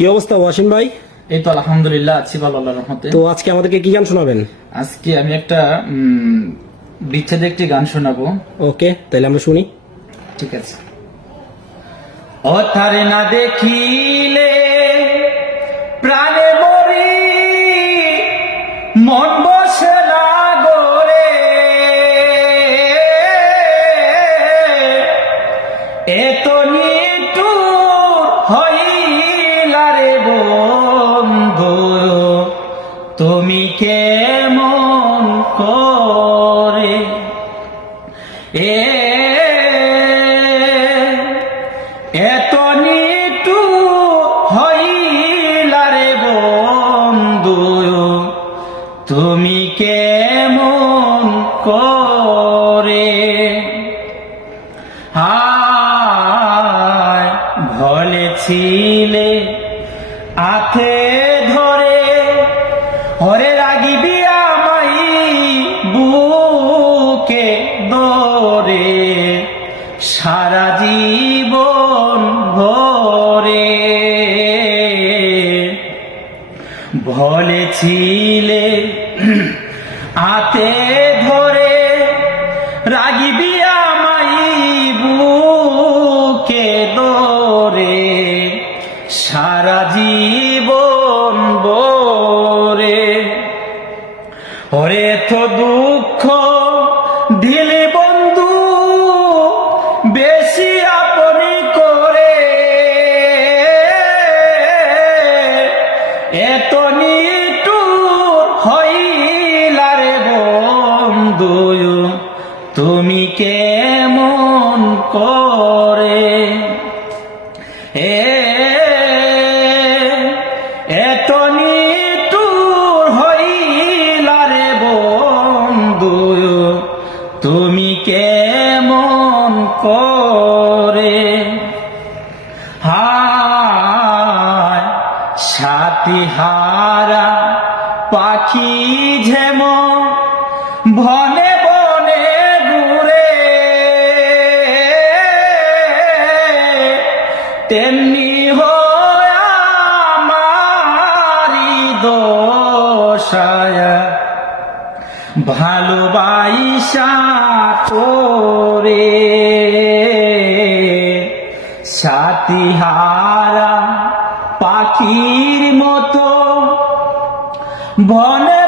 কি অবস্থা ওয়াসিম ভাই? এই তো আলহামদুলিল্লাহ আছি ভালো, আল্লাহর রহমতে। তো আজকে আমাদেরকে কি গান শোনাবেন? আজকে আমি একটা বিচ্ছেদে একটি গান শোনাবো। ওকে, তাহলে আমরা শুনি। ঠিক আছে। অথারে না দেখিলে প্রাণে মরি, মন বসে না গরে, এত নিটুর হইলা রে বন্ধু, তুমি কেমন করে এত নিটুর হইলা রে বন্ধু, তুমি কেমন করে। হায় বলেছিলে আথে ধরে, হরে রাগিবি আমাই বুকে দরে, সারা জীবন ভরে। বলেছিলে আতে ধরে, রাগিবি আমাই বুকে দরে, সারা জীবন ভরে। ওরে তো দুঃখ দিলে বন্ধু বেশি আপনি করে, এত নিটুর হইলা রে বন্ধু, তুমি কেমন করে। এত নিটুর হইলা রে বন্ধু, তুমি কেমন করে। হায় সাথী হারা পাখি যেমন বনে বনে ঘুরে, তেমনি আমারি দশায় ভালোবাসা করে। সাথী হারা পাখির মতো বনে